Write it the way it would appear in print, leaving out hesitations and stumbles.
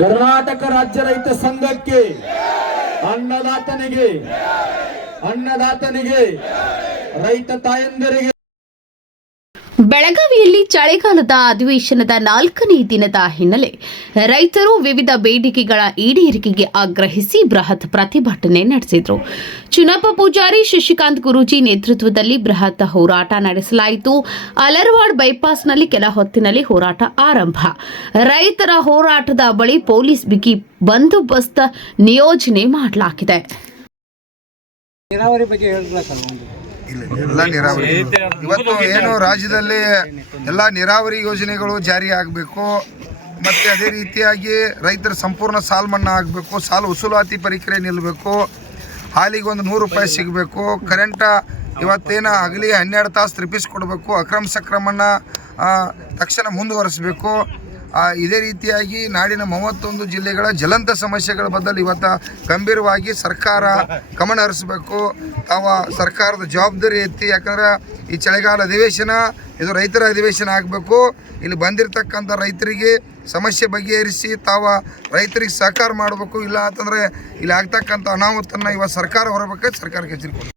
ಕರ್ನಾಟಕ ರಾಜ್ಯ ರೈತ ಸಂಘಕ್ಕೆ ಅನ್ನದಾತನಿಗೆ ರೈತ ತಾಯಂದಿರಿಗೆ ಬೆಳಗಾವಿಯಲ್ಲಿ ಚಳಿಗಾಲದ ಅಧಿವೇಶನದ 4ನೇ ದಿನದ ಹಿನ್ನೆಲೆ ರೈತರು ವಿವಿಧ ಬೇಡಿಕೆಗಳ ಈಡೇರಿಕೆಗೆ ಆಗ್ರಹಿಸಿ ಬೃಹತ್ ಪ್ರತಿಭಟನೆ ನಡೆಸಿದರು. ಚುನಪ್ಪ ಪೂಜಾರಿ, ಶಶಿಕಾಂತ್ ಗುರೂಜಿ ನೇತೃತ್ವದಲ್ಲಿ ಬೃಹತ್ ಹೋರಾಟ ನಡೆಸಲಾಯಿತು. ಅಲರ್ವಾಡ್ ಬೈಪಾಸ್ನಲ್ಲಿ ಕೆಲ ಹೊತ್ತಿನಲ್ಲಿ ಹೋರಾಟ ಆರಂಭ. ರೈತರ ಹೋರಾಟದ ಬಳಿ ಪೊಲೀಸ್ ಬಿಗಿ ಬಂದೋಬಸ್ತ್ ನಿಯೋಜನೆ ಮಾಡಲಾಗಿದೆ. ಎಲ್ಲ ನೀರಾವರಿ ಇವತ್ತು ಏನು ರಾಜ್ಯದಲ್ಲಿ ಎಲ್ಲ ನೀರಾವರಿ ಯೋಜನೆಗಳು ಜಾರಿ ಆಗಬೇಕು, ಮತ್ತು ಅದೇ ರೀತಿಯಾಗಿ ರೈತರ ಸಂಪೂರ್ಣ ಸಾಲ ಮನ್ನಾ ಆಗಬೇಕು, ಸಾಲ ವಸೂಲಾತಿ ಪ್ರಕ್ರಿಯೆ ನಿಲ್ಲಬೇಕು, ಹಾಲಿಗೆ ಒಂದು 100 ರೂಪಾಯಿ ಸಿಗಬೇಕು, ಕರೆಂಟ ಇವತ್ತೇನು ಆಗಲಿ 12 ತಾಸು ತಪ್ಪಿಸ್ಕೊಡ್ಬೇಕು, ಅಕ್ರಮ ಸಕ್ರಮವನ್ನು ತಕ್ಷಣ ಮುಂದುವರಿಸಬೇಕು. ಇದೇ ರೀತಿಯಾಗಿ ನಾಡಿನ 31 ಜಿಲ್ಲೆಗಳ ಜ್ವಲಂತ ಸಮಸ್ಯೆಗಳ ಬದಲು ಇವತ್ತು ಗಂಭೀರವಾಗಿ ಸರ್ಕಾರ ಗಮನ ಹರಿಸಬೇಕು. ಸರ್ಕಾರದ ಜವಾಬ್ದಾರಿ ಎತ್ತಿ, ಯಾಕಂದ್ರೆ ಈ ಚಳಿಗಾಲ ಅಧಿವೇಶನ ಇದು ರೈತರ ಅಧಿವೇಶನ ಆಗಬೇಕು. ಇಲ್ಲಿ ಬಂದಿರತಕ್ಕಂಥ ರೈತರಿಗೆ ಸಮಸ್ಯೆ ಬಗೆಹರಿಸಿ ರೈತರಿಗೆ ಸಹಕಾರ ಮಾಡಬೇಕು. ಇಲ್ಲ ಅಂತಂದರೆ ಇಲ್ಲಿ ಆಗ್ತಕ್ಕಂಥ ಅನಾಹುತನ್ನು ಇವತ್ತು ಸರ್ಕಾರ ಹೊರಬೇಕಾದ್ರೆ ಸರ್ಕಾರಕ್ಕೆ ಎಚ್ಚರಿಕೆ ಕೊಡಬೇಕು.